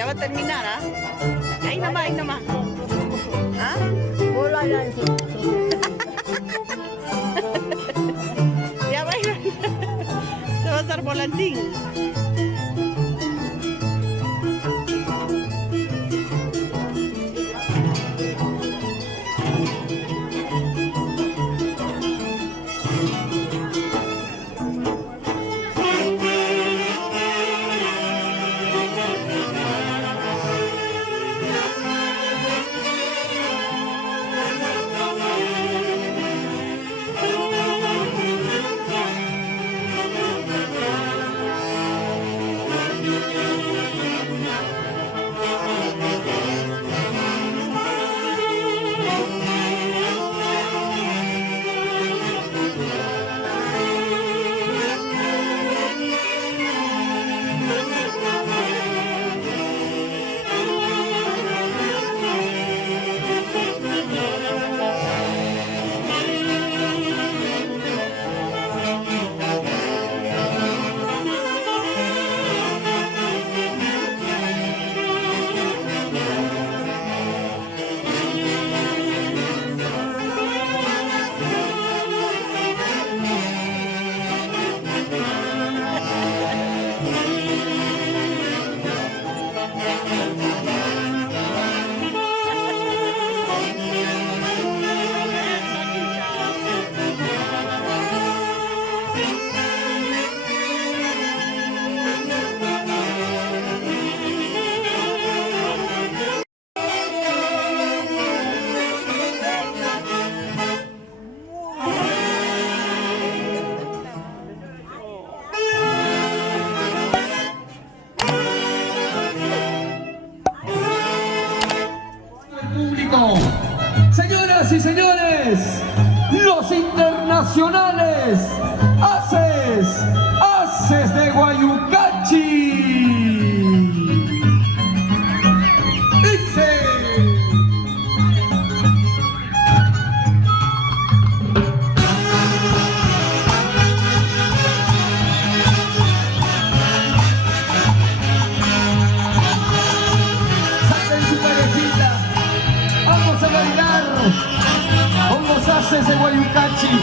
Ya va a terminar, ¿ah? Ahí nomás, ahí nomás. ¿Ah? Hola, ya. Ya va, se va a hacer volantín. Señoras y señores, los internacionales, Haces de Guayucachi. Dice. Saquen su parejita. Vamos a bailar con los Haces de Guayucachi.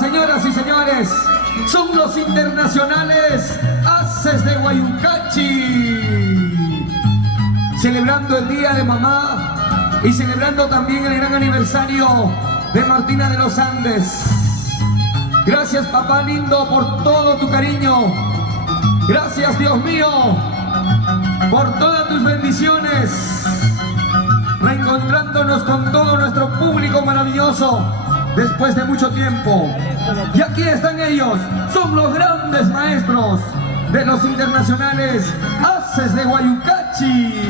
Señoras y señores, son los internacionales Haces de Guayucachi, celebrando el Día de Mamá y celebrando también el gran aniversario de Martina de los Andes. Gracias, papá lindo, por todo tu cariño. Gracias, Dios mío, por todas tus bendiciones, reencontrándonos con todo nuestro público maravilloso después de mucho tiempo. Y aquí están ellos, son los grandes maestros de los internacionales Haces de Guayucachi.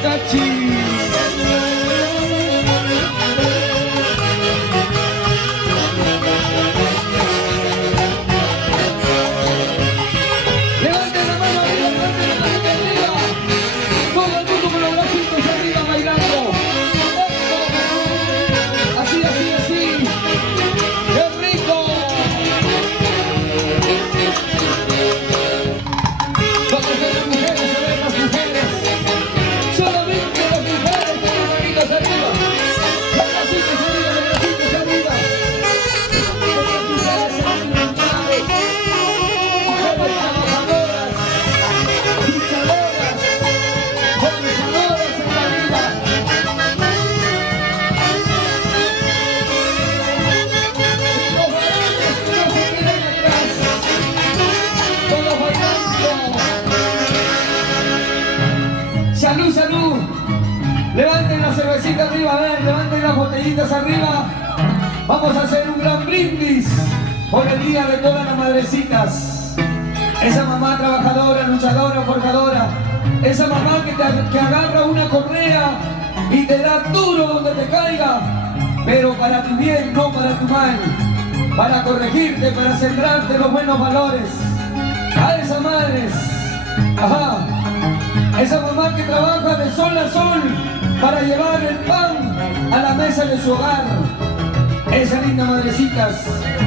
Guayucachi. Levanten la mano arriba, levanten la mano arriba. Todo el mundo con los bracitos arriba bailando. Eso. Así, así, así. ¡Qué rico! Vamos a ver las mujeres, a ver las mujeres. Solamente las mujeres con las manitos arriba. Los bracitos arriba, los bracitos arriba. Estas mujeres sentimentales. Mujeres trabajadoras, luchadoras, forjadoras en la vida. Los varones que no se queden atrás. Todos bailando. Salud, salud. Levanten la cervecita arriba, a ver, levanten las botellitas arriba. Vamos a hacer un gran brindis por el día de todas las madrecitas. Esa mamá trabajadora, luchadora, forjadora. Esa mamá que agarra una correa y te da duro donde te caiga. Pero para tu bien, no para tu mal. Para corregirte, para sembrarte los buenos valores. A esas madres. Ajá. Esa mamá que trabaja de sol a sol para llevar el pan a la mesa de su hogar. Esas lindas madrecitas.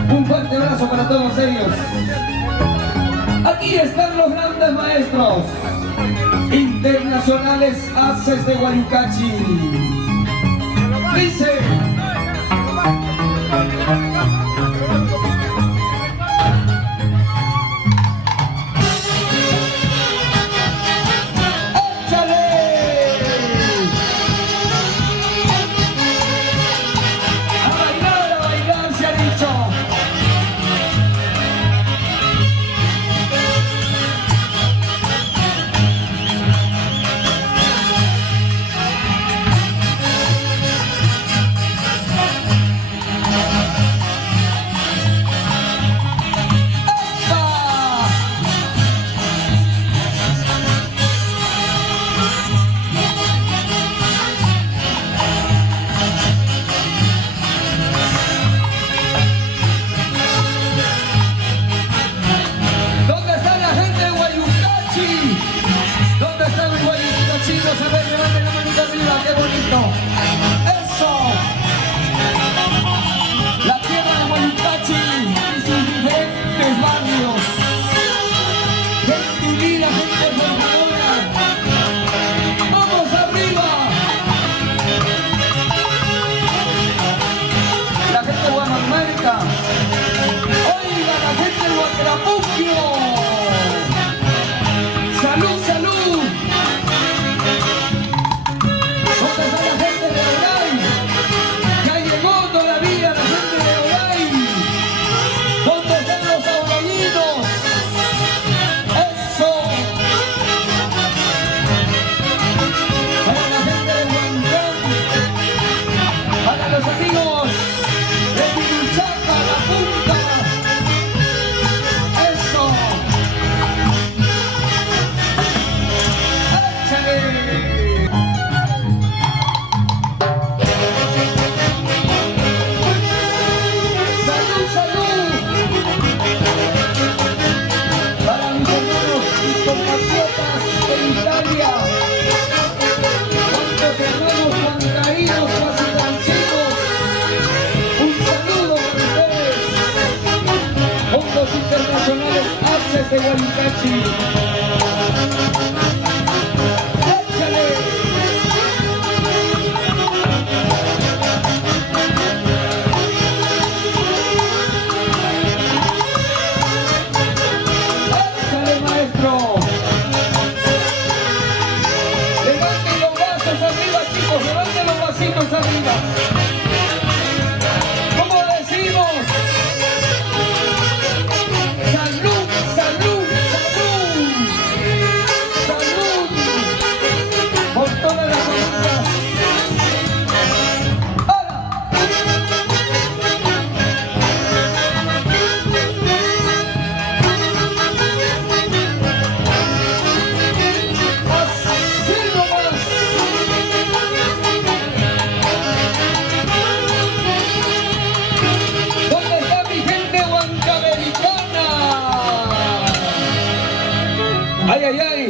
Un fuerte abrazo para todos ellos. Aquí están los grandes maestros internacionales haces de Guayucachi. Dice. A bailar se ha dicho. ¿Dónde está la gente de Guayucachi? ¿Dónde están los guayucachinos? A ver, levanten la manita arriba, qué bonito. ¡Eso! La tierra de Guayucachi y sus diferentes barrios. Gente unida, gente formadora. ¡Vamos arriba! La gente de Guanamarca. Oiga, la gente de Huacramuquio. ¡Salud, salud! ¿Dónde está la gente de Oray? Ya llegó todavía la gente de Oray. ¿Dónde están los ahogallinos? ¡Eso! Para la gente de Huancán. Para los amigos de Piruchaca, La Punta. ¡Eso! ¡Échale! ¡Salud, salud! Para mis hermanos, mis compatriotas en Italia. Cuantos hermanos huancaínos, guasilancinos. Un saludo para ustedes. Fondos internacionales haces de Guayucachi. ¡Échale! ¡Échale, maestro! Levanten los vasos arriba, chicos, levanten los vasitos arriba. ¿Cómo decimos? ¡Salud, salud, salud! Ay, ay, ay.